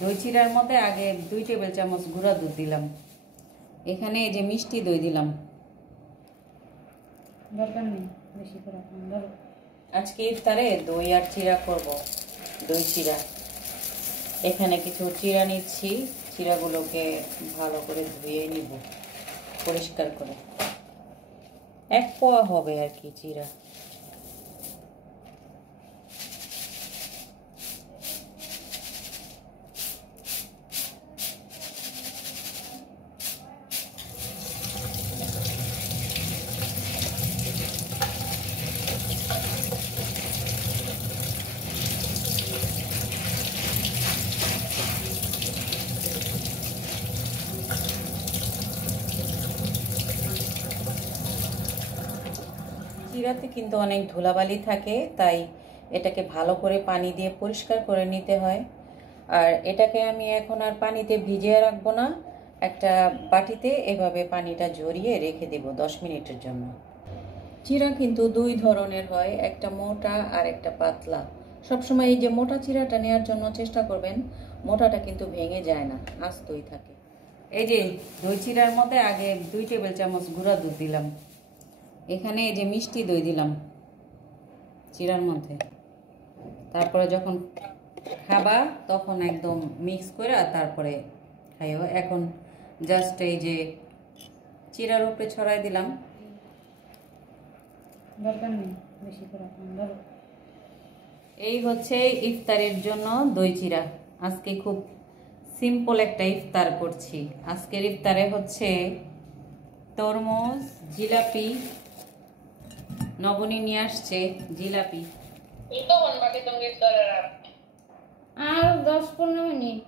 দই চিড়ার মধ্যে আগে 2 টেবিল চামচ গুঁড়া দুধ দিলাম। এখানে এই যে মিষ্টি দই দিলাম। দরকার নেই বেশি করে। আজকে ইফতারে দই আর চিড়া করব, দই চিড়া। এখানে কিছু চিড়া নিচ্ছি, চিড়াগুলোকে ভালো করে ধুয়ে নিব পরিষ্কার করে। 1 পোয়া হবে আর কি চিড়া। চিড়াতে কিন্তু অনেক ধুলাবালি থাকে, তাই এটাকে ভালো করে পানি দিয়ে পরিষ্কার করে নিতে হয়। আর এটাকে আমি এখন আর পানিতে ভিজিয়ে রাখবো না, একটা বাটিতে এভাবে পানিটা ঝরিয়ে রেখে দেব 10 মিনিটের জন্য। চিড়া কিন্তু 2 ধরনের হয়, একটা মোটা আর একটা পাতলা। সবসময় এই যে মোটা চিড়াটা নেওয়ার জন্য চেষ্টা করবেন, মোটাটা কিন্তু ভেঙে যায় না, আস্তই থাকে। এই যে দই চিড়ার মধ্যে আগে 2 টেবিল চামচ গুঁড়া দুধ দিলাম। এখানে এই যে মিষ্টি দই দিলাম চিড়ার মধ্যে। তারপরে যখন খাবা তখন একদম মিক্স করে তারপরে খাইও। এখন জাস্ট এই যে চিড়ার উপরে ছড়াই দিলাম। দরকার নেই বেশি করে। এই হচ্ছে ইফতারের জন্য দই চিড়া। আজকে খুব সিম্পল একটা ইফতার করছি। আজকের ইফতারে হচ্ছে তরমুজ, জিলাপি, নবনী নিয়ে আসছে জিলাপি। আর 10-15 মিনিট।